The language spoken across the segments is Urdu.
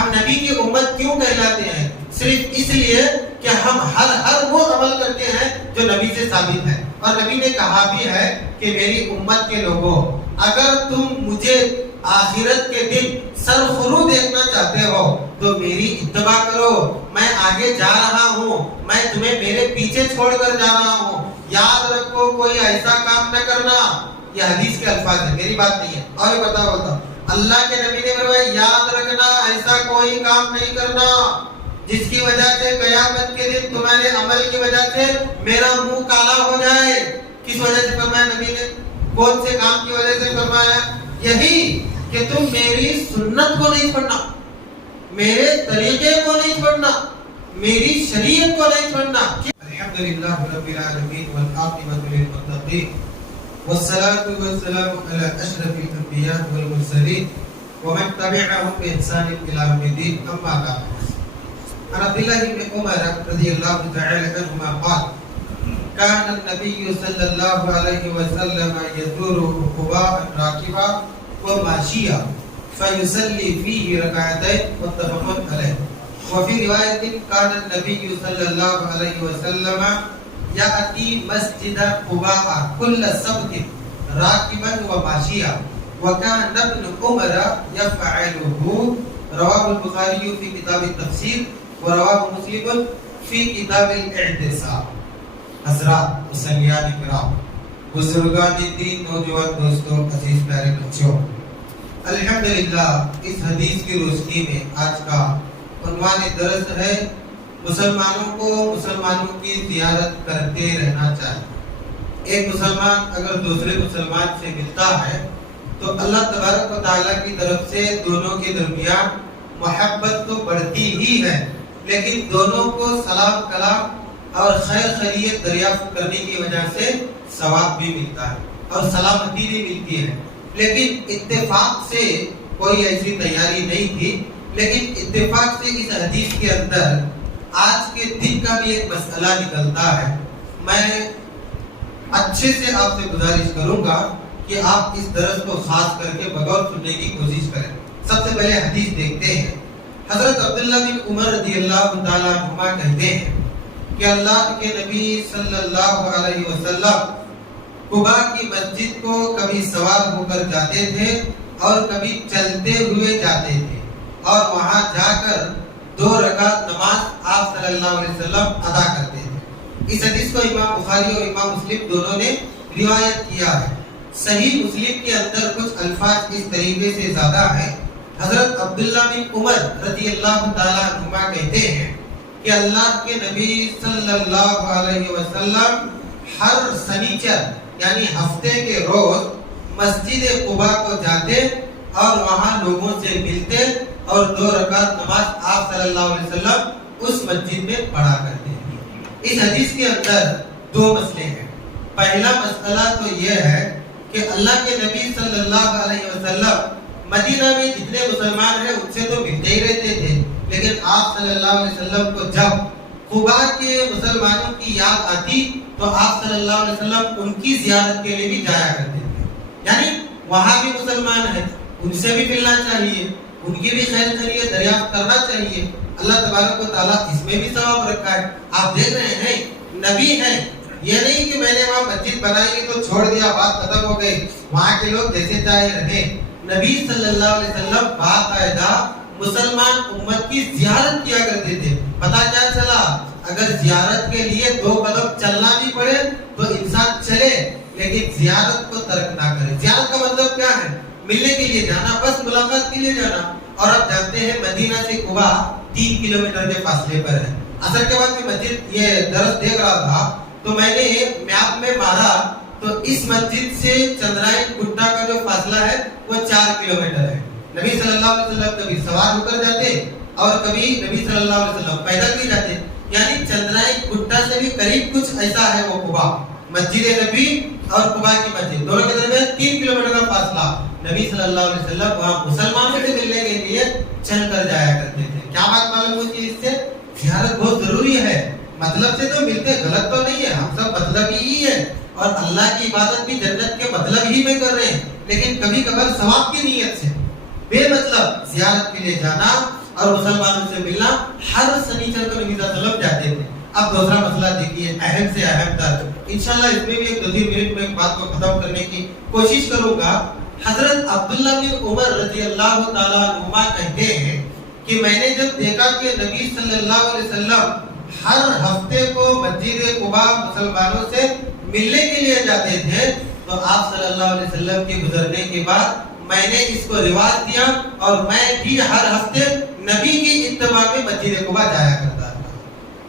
ہم نبی کی امت کیوں کہلاتے ہیں؟ صرف اس لیے کہ ہم ہر وہ عمل کرتے ہیں جو نبی سے ثابت ہے. اور نبی نے کہا بھی ہے کہ میری امت کے لوگوں، اگر تم مجھے آخرت کے دن سرخرو دیکھنا چاہتے ہو تو میری اتباع کرو. میں آگے جا رہا ہوں، میں تمہیں میرے پیچھے چھوڑ کر جا رہا ہوں. یاد رکھو کوئی ایسا کام نہ کرنا. یہ حدیث کے الفاظ ہیں، میری بات نہیں ہے. اور یہ بولتا اللہ کے نبی نے فرمایا یاد رکھنا ایسا کوئی کام نہیں کرنا جس کی وجہ سے قیامت کے دن تمہارے عمل کی وجہ سے میرا منہ کالا ہو جائے. کس وجہ سے فرمایا نبی نے؟ کون سے کام کی وجہ سے فرمایا؟ یہی کہ تم میری سنت کو نہیں چھوڑنا، میرے طریقے کو نہیں چھوڑنا، میری شریعت کو نہیں چھوڑنا. الحمدللہ رب العالمین والعاقبۃ للمتقین والصلاة والسلام على أشرف الأنبياء والمرسلين ومن تبعهم بإحسان إلى يوم الدين. أما بعد، عن عبد الله بن عمر رضي الله تعالى عنهما قال: كان النبي صلى الله عليه وسلم يزور قباء راكبا وماشيا فيصلي فيه ركعتين متفق عليه. وفي رواية كان النبي صلى الله عليه وسلم يأتي مسجد قباء كل سبت راكبا وماشيا وكان ابن عمر يفعله. رواه البخاري في كتاب التفسير ورواه مسلم في كتاب الاعتصام. حضرات مسلیان کرام، بزرگان دین، نوجوان دوستوں، عزیز پیارے بچوں، الحمدللہ اس حدیث کی روشنی میں آج کا عنوان درس ہے مسلمانوں کو مسلمانوں کی زیارت کرتے رہنا چاہیے. ایک مسلمان اگر دوسرے مسلمان سے ملتا ہے تو اللہ تبارک و تعالیٰ کی طرف سے دونوں کے درمیان محبت تو بڑھتی ہی ہے، لیکن دونوں کو سلام کلام اور خیر خیریت دریافت کرنے کی وجہ سے ثواب بھی ملتا ہے اور سلامتی بھی ملتی ہے. لیکن اتفاق سے کوئی ایسی تیاری نہیں تھی، لیکن اتفاق سے اس حدیث کے اندر آج کے دن کا بھی ایک مسئلہ نکلتا ہے. میں اچھے سے آپ سے گزارش کروں گا کہ آپ اس درس کو خاص کر کے بغور سننے کی کوشش کریں. سب سے پہلے حدیث دیکھتے ہیں. حضرت عبداللہ بن عمر رضی اللہ تعالیٰ عنہما کہتے ہیں کہ اللہ کے نبی صلی اللہ علیہ وسلم قباء کی مسجد کو کبھی سوار ہو کر جاتے تھے اور کبھی چلتے ہوئے جاتے تھے، اور وہاں جا کر 2 رکعت نماز آپ صلی اللہ علیہ وسلم ادا کرتے تھے. اس حدیث کو امام بخاری اور امام مسلم دونوں نے روایت کیا ہے. صحیح مسلم کے اندر کچھ الفاظ اس طریقے سے زیادہ ہیں. حضرت عبداللہ بن عمر رضی اللہ تعالیٰ عنہما کہتے ہیں کہ اللہ کے نبی صلی اللہ علیہ وسلم ہر سنیچر یعنی ہفتے کے روز مسجد قباء کو جاتے اور وہاں لوگوں سے ملتے اور 2 رکعت نماز آپ صلی اللہ علیہ وسلم اس مسجد میں پڑھا کرتے ہیں. اس حدیث کے اندر 2 مسئلے ہیں. پہلا مسئلہ تو یہ ہے کہ اللہ کے نبی صلی اللہ علیہ وسلم مدینہ میں جتنے مسلمان ہیں ان سے تو ملتے ہی رہتے تھے، لیکن آپ صلی اللہ علیہ وسلم کو جب قباء کے مسلمانوں کی یاد آتی تو آپ صلی اللہ علیہ وسلم ان کی زیارت کے لیے بھی جایا کرتے تھے. یعنی وہاں بھی مسلمان ہیں، ان سے بھی ملنا چاہیے، ان کی بھی خیر خیریت دریافت کرنا چاہیے. اللہ تبارک و تعالیٰ اس میں بھی ثواب رکھا ہے. آپ دیکھ رہے ہیں نبی ہیں، یہ نہیں کہ میں نے وہاں مسجد بنائی تو چھوڑ دیا، بات ختم ہو گئی، وہاں کے لوگ جیسے چاہے رہے. نبی صلی اللہ علیہ وسلم باقاعدہ مسلمان امت کی زیارت کیا کرتے تھے. پتہ کیا چلا؟ اگر زیارت کے لیے 2 قدم چلنا بھی پڑے تو انسان چلے، لیکن زیارت کو ترک نہ کرے. زیارت کا مطلب کیا ہے؟ ملنے کے لیے جانا، بس ملاقات کے لیے جانا. اور آپ جانتے ہیں مدینہ سے قباء 3 کلومیٹر کے فاصلے پر ہے. اثر کے بعد میں مسجد یہ درس دیکھ رہا تھا تو میں نے میپ میں مارا تو اس مسجد سے چندرائن گٹا کا جو فاصلہ ہے وہ 4 کلومیٹر ہے. نبی صلی اللہ علیہ وسلم کبھی سوار ہو کر جاتے اور کبھی نبی صلی اللہ علیہ وسلم پیدل بھی جاتے. یعنی چندرائن گٹا سے بھی قریب کچھ ایسا ہے وہ قباء. مسجد نبی اور قباء کی مسجد دونوں کے درمیان 3 کلومیٹر کا فاصلہ. نبی صلی اللہ علیہ وسلم وہاں مسلمانوں سے ملنے کے لیے چل کر جایا کرتے تھے. کیا بات معلوم ہوتی ہے اس سے؟ زیارت بہت ضروری ہے. مطلب سے تو ملتے، غلط تو نہیں ہے، ہم سب مطلب ہی ہے اور اللہ کی عبادت بھی جنت کے مطلب ہی میں کر رہے ہیں، لیکن کبھی کبھار ثواب کی نیت سے بے مطلب زیارت کے لیے جانا اور مسلمانوں سے ملنا ہر سنیچر کو نبی صلی اللہ علیہ وسلم جاتے تھے. اب دوسرا مسئلہ دیکھیے اہم سے اہم تر, انشاءاللہ اس میں بھی ایک 2-3 منٹ میں ایک بات کو ختم کرنے کی کوشش کروں گا. حضرت عبداللہ بن عمر رضی اللہ تعالیٰ عنہما کہتے ہیں کہ میں نے جب دیکھا کہ نبی صلی اللہ علیہ وسلم ہر ہفتے کو مسجد قباء مسلمانوں سے ملنے کے لیے جاتے تھے, تو آپ صلی اللہ علیہ وسلم کے گزرنے کے بعد میں نے اس کو رواج دیا اور میں بھی ہر ہفتے نبی کی اتباع میں مسجد قباء جایا کرتا تھا.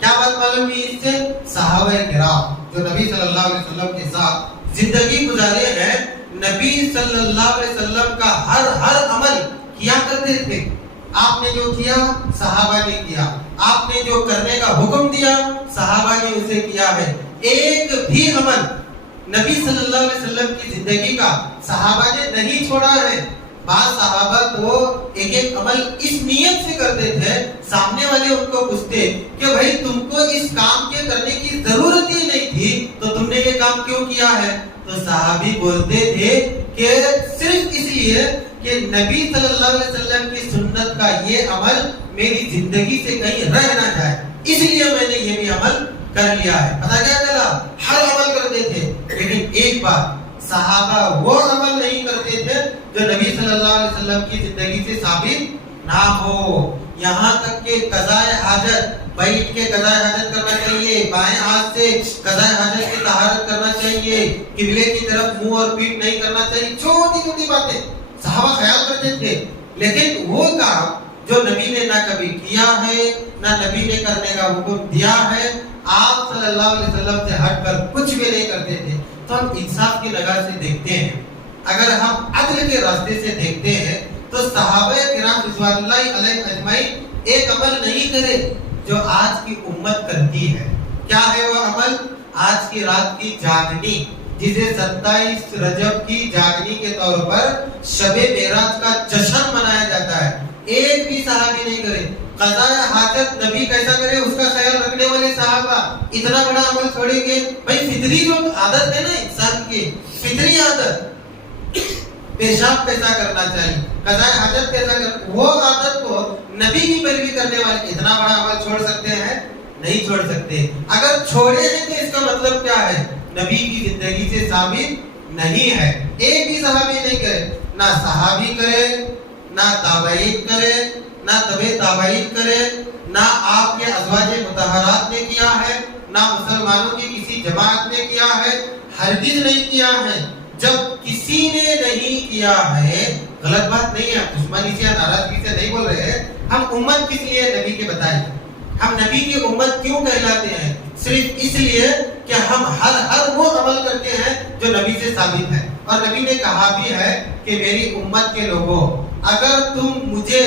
کیا بات معلوم ہوئی اس سے؟ صحابہ کرام جو نبی صلی اللہ علیہ وسلم کے ساتھ زندگی گزارے ہیں, نبی صلی اللہ علیہ وسلم کا ہر عمل کیا کرتے تھے. آپ نے جو کیا صحابہ نے کیا, آپ نے جو کرنے کا حکم دیا صحابہ نے اسے کیا ہے. ایک بھی عمل نبی صلی اللہ علیہ وسلم کی زندگی کا صحابہ نے نہیں چھوڑا ہے. بعض صحابہ تو ایک ایک عمل اس نیت سے کرتے تھے, سامنے والے ان کو پوچھتے کہ بھائی تم کو اس کام کے کرنے کی ضرورت ہی نہیں تھی تو تم نے یہ کام کیوں کیا ہے؟ تو صحابی بولتے تھے کہ صرف اس لیے کہ نبی صلی اللہ علیہ وسلم کی سنت کا یہ عمل میری زندگی سے کہیں رہ نہ جائے, اس لیے میں نے یہ بھی عمل کر لیا ہے. پتہ کیا چلا؟ ہر عمل کرتے تھے, لیکن ایک بات صحابہ وہ عمل نہیں کرتے تھے جو نبی صلی اللہ علیہ وسلم کی زندگی سے ثابت نہ ہو. یہاں تک کہ قضائے حاجت, بیٹھ کے قضائے حاجت کرنا چاہیے, بائیں ہاتھ سے قضائے حاجت کی طہارت کرنا چاہیے, قبلے کی طرف منہ اور پیٹھ نہیں کرنا چاہیے, چھوٹی چھوٹی باتیں صحابہ خیال کرتے تھے. لیکن وہ کام جو نبی نے نہ کبھی کیا ہے نہ نبی نے کرنے کا حکم دیا ہے, آپ صلی اللہ علیہ وسلم سے ہٹ کر کچھ بھی نہیں کرتے تھے. تو ہم انصاف کی نگاہ سے دیکھتے ہیں, اگر ہم عدل کے راستے سے دیکھتے ہیں تو صحابہ کرام رضوان اللہ علیہ اجمعین ایک عمل نہیں کرے جو آج کی امت کرتی ہے. کیا ہے وہ عمل؟ آج کی رات کی جاگنی, جسے 27 رجب کی جاگنی کے طور پر شب معراج کا جشن منایا جاتا ہے, ایک بھی صحابی نہیں کرے. قضاء حاجت نبی کیسا کرے اس کا خیال رکھنے والے صحابہ اتنا بڑا عمل چھوڑیں گے؟ بھائی فطری جو عادت ہے نا انسان کی, فطری عادت, پیشاب کیسا کرنا چاہیے, قضاء حاجت کیسا کرنا, وہ عادت کو نبی کی پیروی کرنے والے اتنا بڑا عمل چھوڑ سکتے ہیں؟ نہیں چھوڑ سکتے. اگر چھوڑے ہیں تو اس کا مطلب کیا ہے؟ نبی کی زندگی سے ثابت نہیں ہے. ایک بھی صحابی نہیں کرے, نہ صحابی کرے, نہ تابعین کرے, نہ تبع تابعین کرے, نہ آپ کے ازواج مطہرات نے کیا ہے, نہ مسلمانوں کی کسی جماعت نے کیا ہے, ہرگز نہیں کیا ہے. جب کسی نے نہیں کیا ہے, غلط بات نہیں ہے, دشمنی سے یا ناراضگی سے نہیں بول رہے ہیں, ہم امت کس لیے نبی کے بتائیں, ہم نبی کی امت کیوں کہلاتے ہیں؟ صرف اس لیے کہ ہم ہر وہ عمل کرتے ہیں جو نبی سے ثابت ہے. اور نبی نے کہا بھی ہے کہ میری امت کے لوگوں, اگر تم مجھے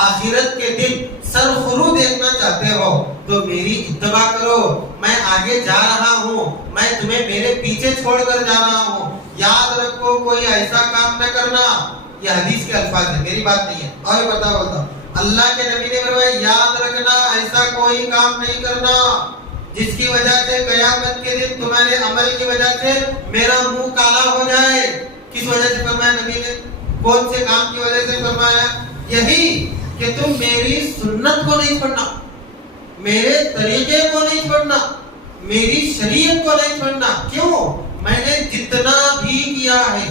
آخرت کے دن سرخرو دیکھنا چاہتے ہو تو میری اتباع کرو, میں آگے جا رہا ہوں, میں تمہیں میرے پیچھے چھوڑ کر جا رہا ہوں. یاد رکھو کوئی ایسا کام نہ کرنا, یہ حدیث کے الفاظ ہیں, میری بات نہیں ہے. اور بتاؤ اللہ کے نبی نے فرمایا یاد رکھنا ایسا کوئی کام نہیں کرنا جس کی وجہ سے قیامت کے دن تمہارے عمل کی وجہ سے میرا منہ کالا ہو جائے. کس وجہ سے فرمایا نبی نے؟ کون سے کام کی وجہ سے فرمایا؟ یہی کہ تم میری سنت کو نہیں چھوڑنا, میرے طریقے کو نہیں چھوڑنا, میری شریعت کو نہیں چھوڑنا. کیوں؟ میں نے جتنا بھی کیا ہے,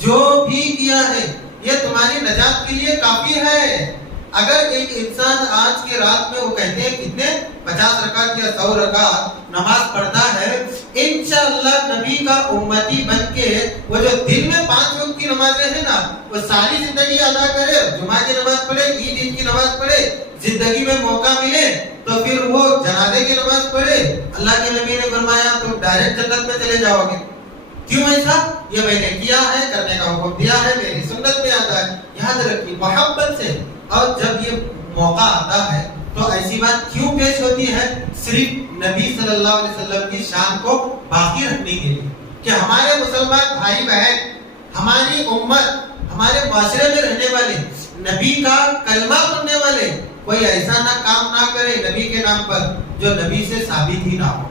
جو بھی کیا ہے, یہ تمہاری نجات کے لیے کافی ہے. اگر ایک انسان آج کے رات میں وہ کہتے ہیں کتنے 50 رکعت یا 100 رکعت نماز پڑھتا ہے, انشاءاللہ نبی کا امتی بن کے وہ جو دن میں 5 وقت کی نمازیں ہیں نا وہ ساری زندگی ادا کرے, جمعہ کی نماز پڑھے, عید کی نماز پڑھے, زندگی میں موقع ملے تو پھر وہ جنازے کی نماز پڑھے, اللہ کے نبی نے فرمایا تم ڈائریکٹ جنت میں چلے جاؤ گے. کیوں ایسا؟ یہ میں نے کیا ہے, کرنے کا حکم دیا ہے, میری سنت میں آتا ہے. یاد رکھیے محبت سے. اور جب یہ موقع آتا ہے تو ایسی بات کیوں پیش ہوتی ہے؟ صرف نبی صلی اللہ علیہ وسلم کی شان کو باقی رکھنے کے لیے کہ ہمارے مسلمان بھائی بہن, ہماری امت, ہمارے معاشرے میں رہنے والے, نبی کا کلمہ پڑھنے والے کوئی ایسا نہ کام نہ کرے نبی کے نام پر جو نبی سے ثابت ہی نہ ہو.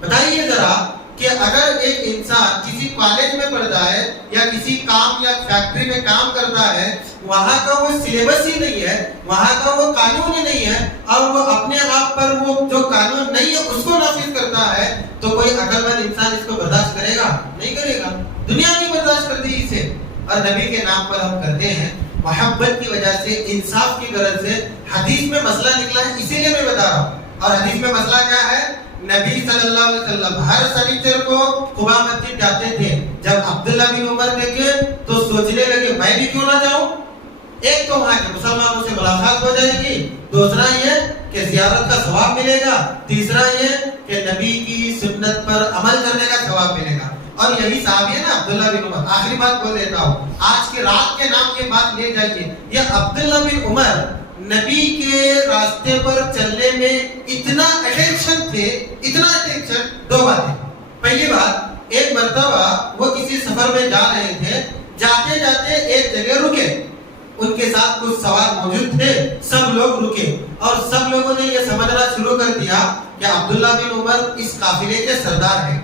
بتائیے ذرا کہ اگر ایک انسان کسی کالج میں پڑھتا ہے یا کسی کام یا فیکٹری میں کام کرتا ہے، وہاں کا وہ سلیبس ہی نہیں ہے، وہاں کا وہ قانون ہی نہیں ہے، اور وہ اپنے آپ پر وہ جو قانون نہیں ہے اس کو نافذ کرتا ہے، تو کوئی عقل مند انسان اس کو برداشت کرے گا؟ نہیں کرے گا۔ دنیا نہیں برداشت کرتی اسے، اور نبی کے نام پر ہم کرتے ہیں محبت کی وجہ سے، انصاف کی غرض سے۔ حدیث میں مسئلہ نکلا ہے، اسی لیے میں بتا رہا ہوں۔ اور حدیث میں مسئلہ کیا ہے؟ نبی صلی اللہ علیہ وسلم ہر سنیچر کو قباء مسجد جاتے تھے۔ جب عبداللہ بن عمر دیکھے تو سوچنے لگے میں بھی کیوں نہ جاؤں؟ ایک تو وہاں کے مسلمانوں سے ملاقات ہو جائے گی، دوسرا یہ کہ زیارت کا ثواب ملے گا، تیسرا یہ کہ نبی کی سنت پر عمل کرنے کا ثواب ملے گا۔ اور یہی صحابی ہے نا عبداللہ بن عمر۔ آخری بات بول دیتا ہوں، آج کے رات کے نام کے بعد لے جائیے، یہ عبداللہ بن عمر نبی کے راستے پر چلنے میں اتنا اٹینشن تھے، اتنا اٹینشن۔ دو باتیں۔ پہلی بات، ایک مرتبہ وہ کسی سفر میں جا رہے تھے، جاتے جاتے ایک جگہ رکے، ان کے ساتھ کچھ سوار موجود تھے، سب لوگ رکے، اور سب لوگوں نے یہ سمجھنا شروع کر دیا کہ عبداللہ بن عمر اس قافلے کے سردار ہیں،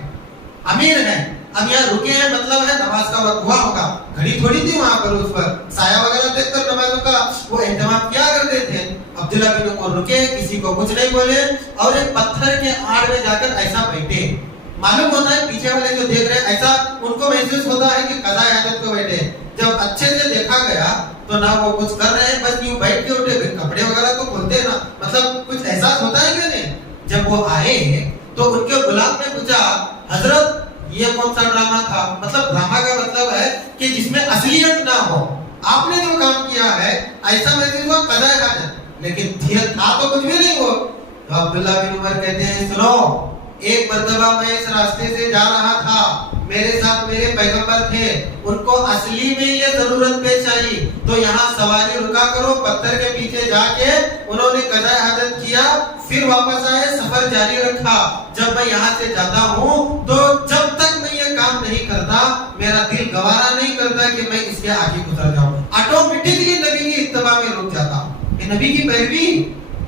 امیر ہیں۔ اب یہاں رکے ہیں مطلب ہے نماز کا وقت ہوا ہوگا، گھڑی تھوڑی تھی وہاں پر، اس پر سایہ وغیرہ دیکھ کر نمازوں کا وہ اہتمام کیا کرتے تھے۔ عبداللہ بن عمر رکے، کسی کو کچھ نہیں بولے، اور ایک پتھر کے آڑ میں جا کر ایسا بیٹھے۔ معلوم ہوتا ہے پیچھے والے جو دیکھ رہے ہیں، ایسا ان کو محسوس ہوتا ہے کہ قضاء حاجت کو بیٹھے۔ جب اچھے سے دیکھا گیا تو نہ وہ کچھ کر رہے ہیں، بس یوں بیٹھ کے اٹھے، کپڑے وغیرہ تو کھولتے نا، مطلب کچھ احساس ہوتا ہے کہ نہیں۔ جب وہ آئے تو ان کے غلام نے پوچھا حضرت یہ کون سا ڈرامہ تھا؟ مطلب ڈرامہ کا مطلب ہے کہ جس میں اصلیت نہ ہو، آپ نے جو کام کیا ہے ایسا محسوس ہوا قضاء حاجت، لیکن تھا تو کچھ بھی نہیں وہ۔ تو عبداللہ بن عمر کہتے ہیں سنو، ایک مرتبہ میں اس راستے سے جا رہا تھا، میرے ساتھ میرے پیغمبر تھے، ان کو اصلی میں یہ ضرورت پیش آئی تو یہاں سواری رکا کرو، پتھر کے پیچھے جا کے انہوں نے قضاء حاجت کیا، پھر واپس آئے، سفر جاری رکھا۔ جب میں یہاں سے جاتا ہوں تو جب تک میں یہ کام نہیں کرتا میرا دل گوارا نہیں کرتا کہ میں اس کے آگے گزر جاؤں، آٹومیٹکلی نبی کی اتباع میں رک جاتا۔ یہ نبی کی پیروی،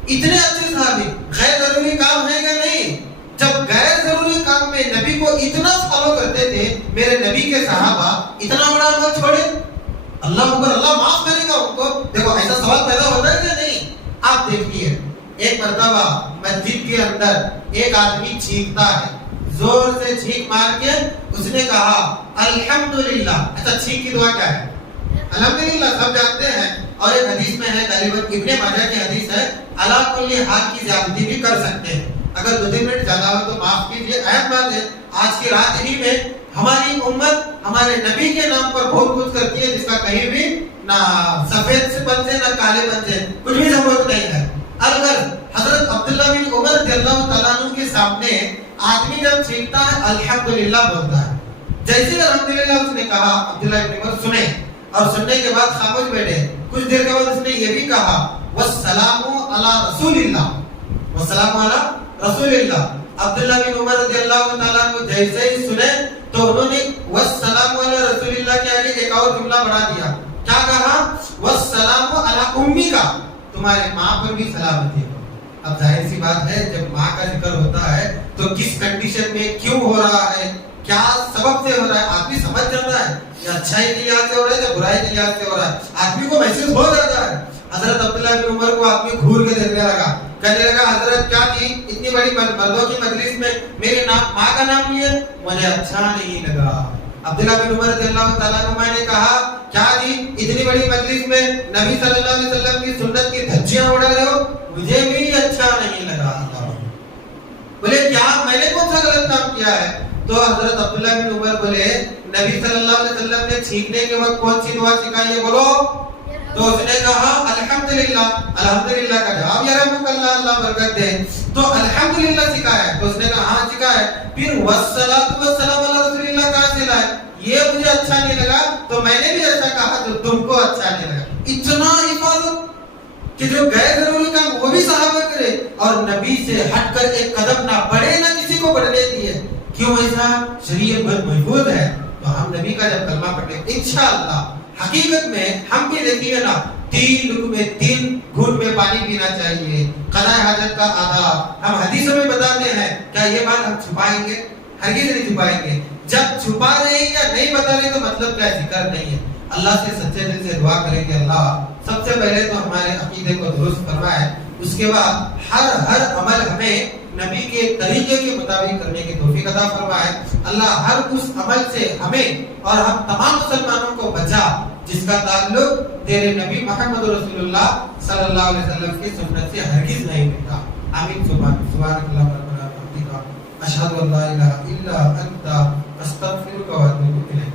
اتنے اچھے صحابی، غیر ضروری کام ہے کہ نہیں؟ جب غیر ضروری کام میں نبی کو اتنا فالو کرتے تھے، میرے نبی کے صحابہ اتنا بڑا عمل چھوڑے، اللہ اکبر، اللہ معاف کرے گا ان کو۔ دیکھو ایسا سوال پیدا ہوتا ہے کہ نہیں؟ آپ دیکھیے، ایک مرتبہ مسجد کے اندر ایک آدمی چیختا ہے، زور سے چیخ مار کے اس نے کہا الحمدللہ۔ اچھا چیخ کی دعا کیا ہے؟ الحمدللہ، سب جانتے ہیں۔ اور ایک حدیث میں ہے، غالباً ابن ماجہ کی حدیث ہے، علی کل حال کی زیادتی بھی کر سکتے ہیں، اگر 2-3 منٹ زیادہ ہو تو معاف کیجیے۔ اہم بات ہے آج کی رات ہی میں ہماری امت ہمارے نبی کے نام پر بہت کچھ کرتی ہے جس کا کہیں بھی نہ سفید سے بن سے نہ کالے بن سے کچھ بھی ضرورت نہیں ہے۔ اگر حضرت عبداللہ بن عمر رضی اللہ تعالیٰ عنہ کے سامنے آدمی جب چیختا ہے الحمدللہ بولتا ہے، جیسے الحمدللہ اس نے کہا، عبداللہ بن عمر سنے، اور سننے کے بعد خاموش بیٹھے۔ کچھ دیر کے بعد اس نے یہ بھی کہا والسلام علی رسول اللہ، والسلام علی رسول اللہ۔ عبداللہ بن عمر رضی اللہ تعالیٰ کو جیسے ہی سنے تو انہوں نے والسلام علی رسول اللہ کے آگے ایک اور جملہ بڑھا دیا، کیا کہا؟ والسلام علی امی کا، تمہارے ماں پر بھی سلامتی ہو۔ اب ظاہر سی بات ہے جب ماں کا ذکر ہوتا ہے تو کس کنڈیشن میں کیوں ہو رہا ہے، کیا سبب سے ہو رہا ہے، آدمی سمجھ جاتا ہے یہ اچھائی کی یاد سے ہو رہا ہے یا برائی کی یاد سے ہو رہا ہے، آدمی کو محسوس ہو جاتا ہے۔ حضرت عبداللہ بن عمر کو آدمی گھور کے دیکھنے لگا، کہنے لگا حضرت کیا تھی اتنی بڑی مردوں کی مجلس میں میرے نام ماں کا نام لیے، مجھے اچھا نہیں لگا۔ عبداللہ بن عمر رضی اللہ تعالیٰ عنہ میں نے کہا کیا جی اتنی بڑی مجلس میں نبی صلی اللہ علیہ وسلم کی سنت کی دھجیاں اڑا رہے ہو، مجھے بھی اچھا نہیں لگا۔ بولے کیا میں نے کون سا غلط کام کیا ہے؟ تو حضرت عبداللہ بن عمر بولے نبی صلی اللہ علیہ وسلم نے چھینکنے کے وقت کون سی دعا سکھائی ہے بولو؟ تو اس نے کہا الحمدللہ۔ الحمدللہ کا جواب یرحمک اللہ، اللہ برکت دے۔ تو الحمدللہ سکھایا ہے، تو اس نے کہا ہاں سکھایا ہے۔ پھر والصلاۃ والسلام علی رسول اللہ کہاں سے لائے؟ یہ مجھے اچھا نہیں لگا تو میں نے بھی ایسا کہا جو تم کو اچھا نہیں لگا۔ اتنا حفاظت کہ جو غیر ضروری کام وہ بھی صحابہ کرے اور نبی سے ہٹ کر ایک قدم نہ بڑھے، نہ کسی کو بڑھنے دیے۔ کیوں ایسا؟ شریعت بہت محفوظ ہے۔ تو ہم نبی کا جب کلمہ پڑھیں انشاءاللہ حقیقت میں ہم بھی دیکھیے نا 3 لقمے 3 گھونٹ میں پانی پینا چاہیے، قضاء حاجت کا آداب ہم حدیثوں میں بتاتے ہیں، کیا یہ بات ہم چھپائیں گے؟ ہرگز نہیں چھپائیں گے. جب چھپا رہے ہیں یا نہیں بتا رہے تو مطلب کیا ذکر نہیں ہے. اللہ سے سچے دل سے دعا کریں کہ اللہ سب سے پہلے تو ہمارے عقیدے کو درست فرمائے, اس کے بعد ہر عمل ہمیں نبی کے طریقے کے مطابق کرنے کی توفیق عطا فرمائے. اللہ ہر اس عمل سے ہمیں اور ہم تمام مسلمانوں کو بچا جس کا تعلق تیرے نبی محمد رسول اللہ صلی اللہ علیہ وسلم کی سنت سے ہرگز نہیں ملتا. آمین. سبحان اللہ ربنا وبحمدہ اشہد ان لا الہ الا انت استغفرک و اتوب الیک.